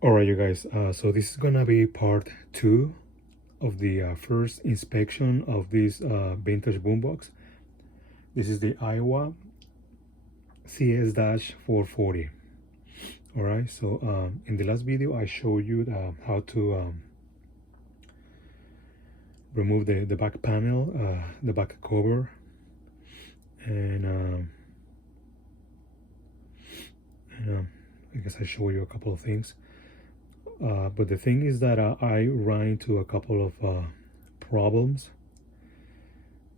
All right, you guys, so this is gonna be part 2 of the first inspection of this vintage boombox. This is the Aiwa CS-440. All right, so in the last video I showed you how to remove the back panel, the back cover, and I guess I showed you a couple of things. But the thing is that I ran into a couple of problems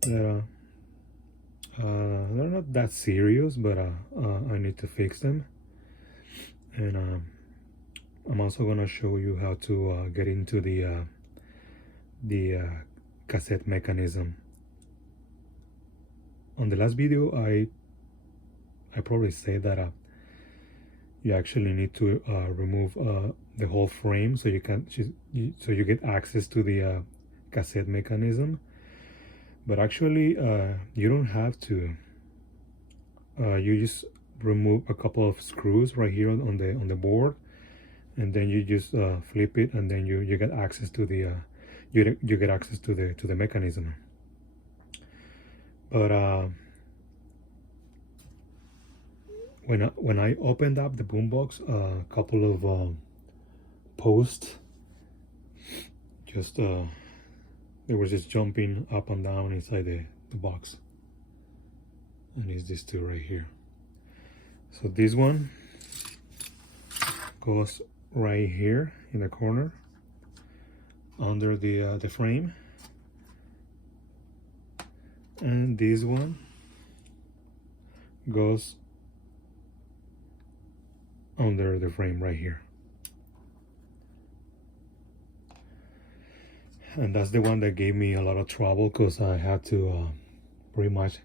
that they're not that serious, but I need to fix them. And I'm also gonna show you how to get into the cassette mechanism. On the last video, I probably said that you actually need to remove the whole frame so you get access to the cassette mechanism. But actually, you don't have to. You just remove a couple of screws right here on the board, and then you just flip it, and then you get access to the you get access to the mechanism. But when I opened up the boombox, a couple of posts just they were just jumping up and down inside the box, and it's these two right here. So this one goes right here in the corner under the frame, and this one goes under the frame right here. And that's the one that gave me a lot of trouble, because I had to pretty much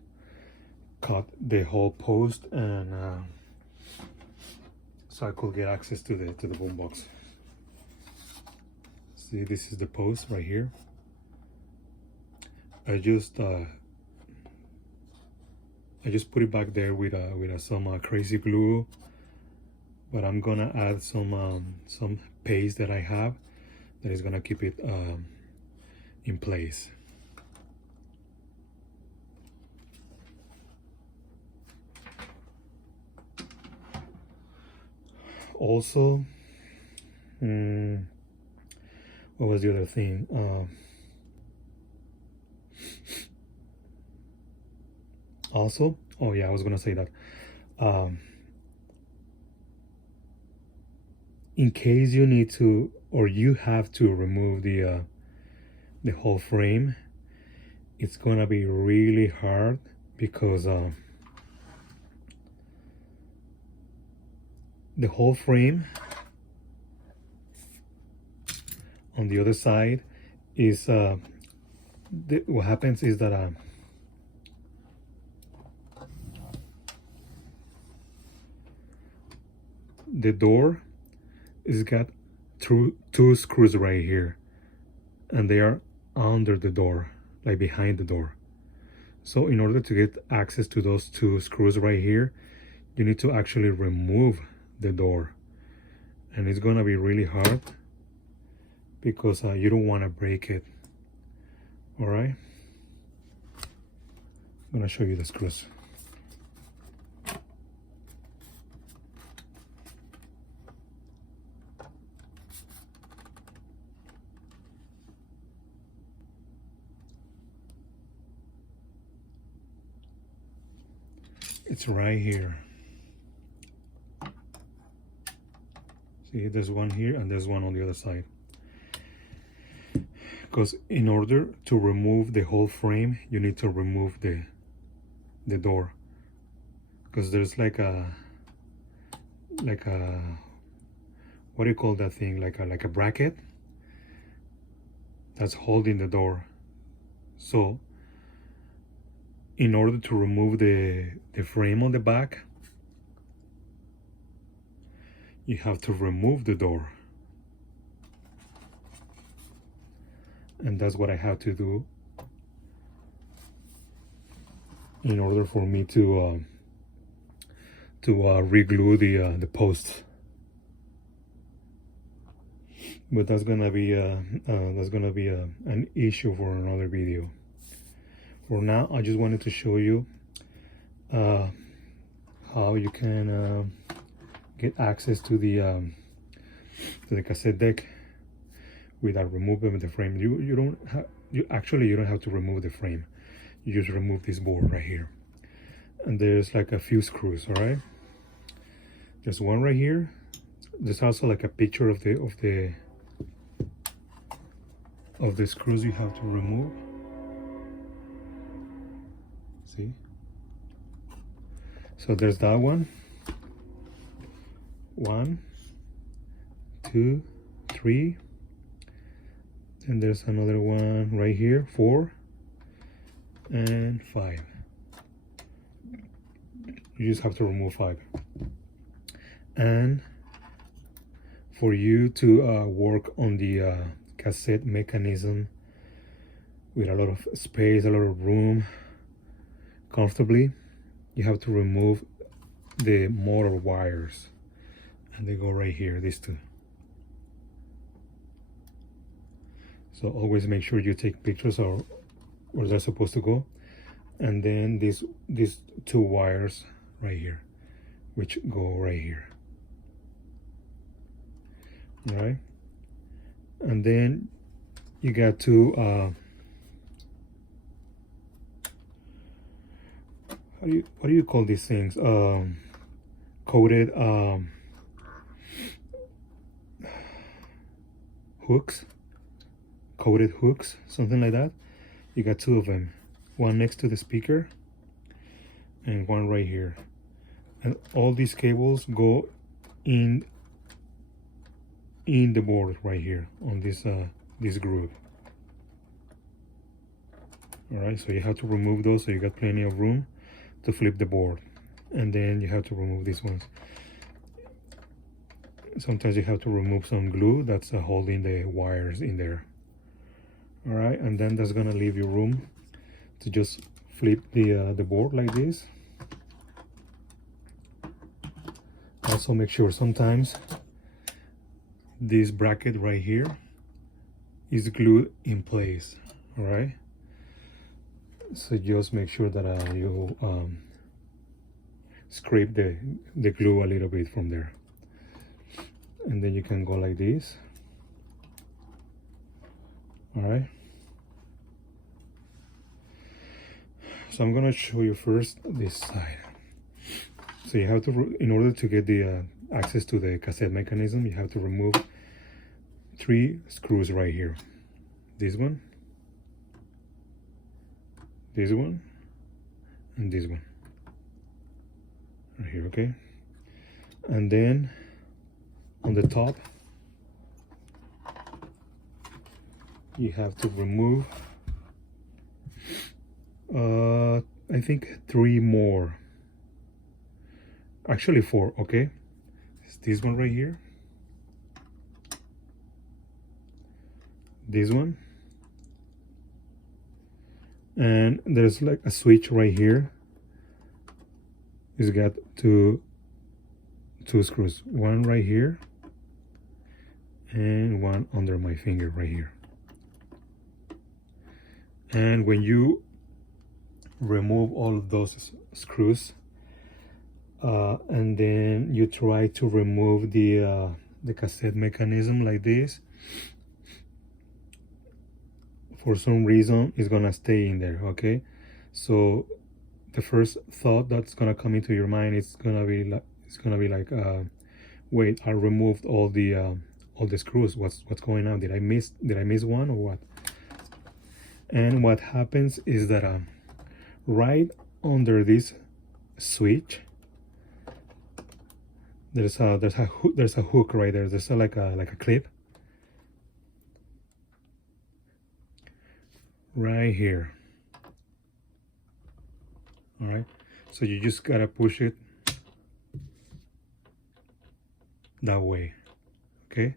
cut the whole post, and so I could get access to the boombox. See, this is the post right here. I just put it back there with some crazy glue, but I'm gonna add some paste that I have that is gonna keep it in place. Also, what was the other thing? Also, oh yeah, I was gonna say that in case you need to, or you have to remove the whole frame, it's gonna be really hard, because the whole frame on the other side is what happens is that the door is got two screws right here, and they are under the door, like behind the door. So in order to get access to those two screws right here, you need to actually remove the door, and it's gonna be really hard, because you don't want to break it. All right, I'm gonna show you the screws. It's right here. See, there's one here and there's one on the other side. Because in order to remove the whole frame, you need to remove the door, because there's like a what do you call that thing, like a bracket that's holding the door. So in order to remove the frame on the back, you have to remove the door, and that's what I have to do in order for me to re-glue the post. but that's gonna be an issue for another video. For now, I just wanted to show you how you can get access to the cassette deck without removing the frame. You don't have to remove the frame. You just remove this board right here, and there's like a few screws. All right, there's one right here. There's also like a picture of the screws you have to remove. See? So there's that one. 1, 2, 3. And there's another one right here, 4 and 5. You just have to remove 5. And for you to work on the cassette mechanism with a lot of space, a lot of room, comfortably, you have to remove the motor wires, and they go right here, these two. So always make sure you take pictures or where they're supposed to go. And then these 2 wires right here, which go right here. All right, and then you got to what do you call these things? Coated hooks, coated hooks, something like that. You got 2 of them, one next to the speaker and one right here. And all these cables go in the board right here on this groove. All right, so you have to remove those so you got plenty of room to flip the board. And then you have to remove these ones. Sometimes you have to remove some glue that's holding the wires in there. All right, and then that's gonna leave you room to just flip the board like this. Also make sure sometimes this bracket right here is glued in place. All right, so just make sure that you scrape the glue a little bit from there, and then you can go like this. All right, so I'm gonna show you first this side. So you have to, in order to get the access to the cassette mechanism, you have to remove 3 screws right here. This one, this one, and this one right here. Okay, and then on the top you have to remove I think 3 more, actually 4. Okay, it's this one right here, this one, and there's like a switch right here. It's got two screws, one right here and one under my finger right here. And when you remove all of those screws and then you try to remove the cassette mechanism like this, for some reason it's gonna stay in there. Okay, so the first thought that's gonna come into your mind is gonna be like wait, I removed all the screws. What's going on? Did I miss one or what? And what happens is that right under this switch there's a hook right there. There's like a clip right here. All right, so you just gotta push it that way. Okay,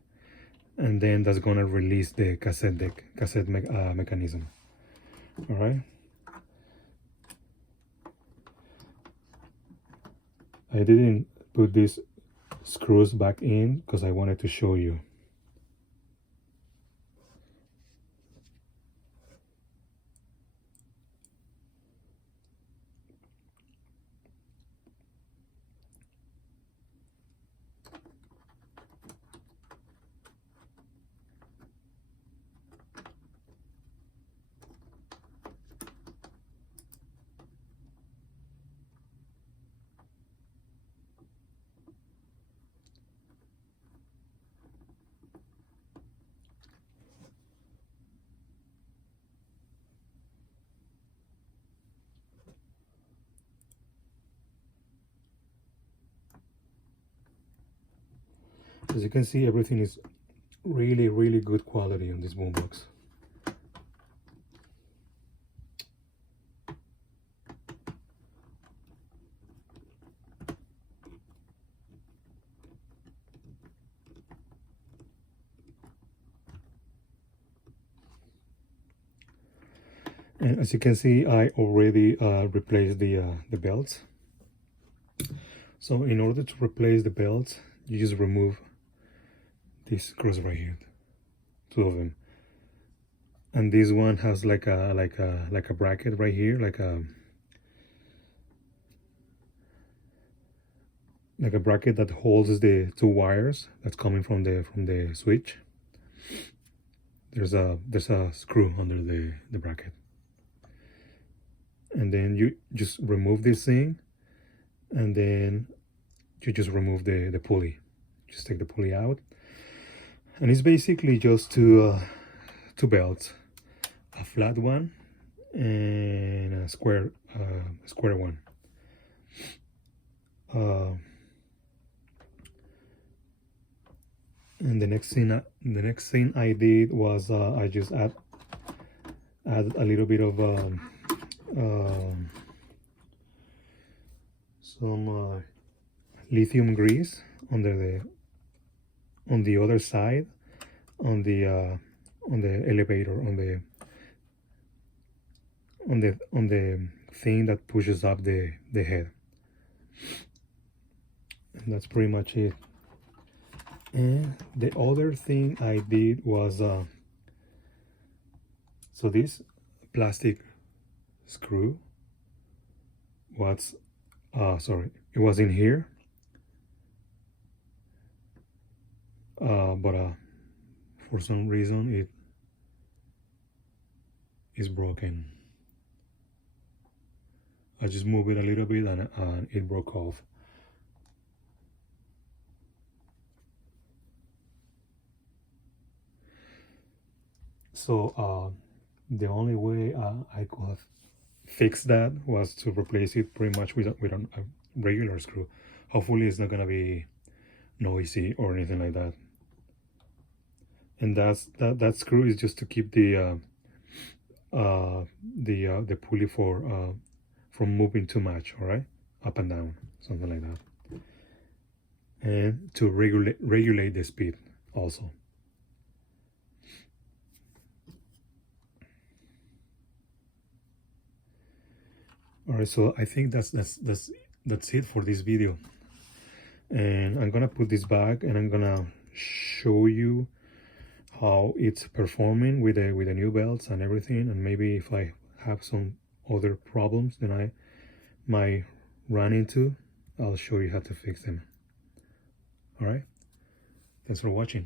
and then that's gonna release the cassette mechanism. All right, I didn't put these screws back in because I wanted to show you. As you can see, everything is really good quality on this boombox. And as you can see, I already replaced the belts. So in order to replace the belts, you just remove these screws right here, 2 of them. And this one has like a bracket right here, like a bracket that holds the 2 wires that's coming from the switch. There's a screw under the bracket. And then you just remove this thing, and then you just remove the pulley. Just take the pulley out, and it's basically just two belts, a flat one and a square one. And the next thing I did was I just add a little bit of some lithium grease on the other side, on the elevator, on the thing that pushes up the head. And that's pretty much it. And the other thing I did was so this plastic screw was it was in here, but for some reason it is broken. I just moved it a little bit and it broke off. So the only way I could have fixed that was to replace it pretty much with a regular screw. Hopefully it's not gonna be noisy or anything like that. And that screw is just to keep the pulley from moving too much, all right, up and down, something like that, and to regulate the speed also. All right, so I think that's it for this video, and I'm gonna put this back and I'm gonna show you how it's performing with the new belts and everything, and maybe if I have some other problems that I might run into, I'll show you how to fix them. All right, thanks for watching.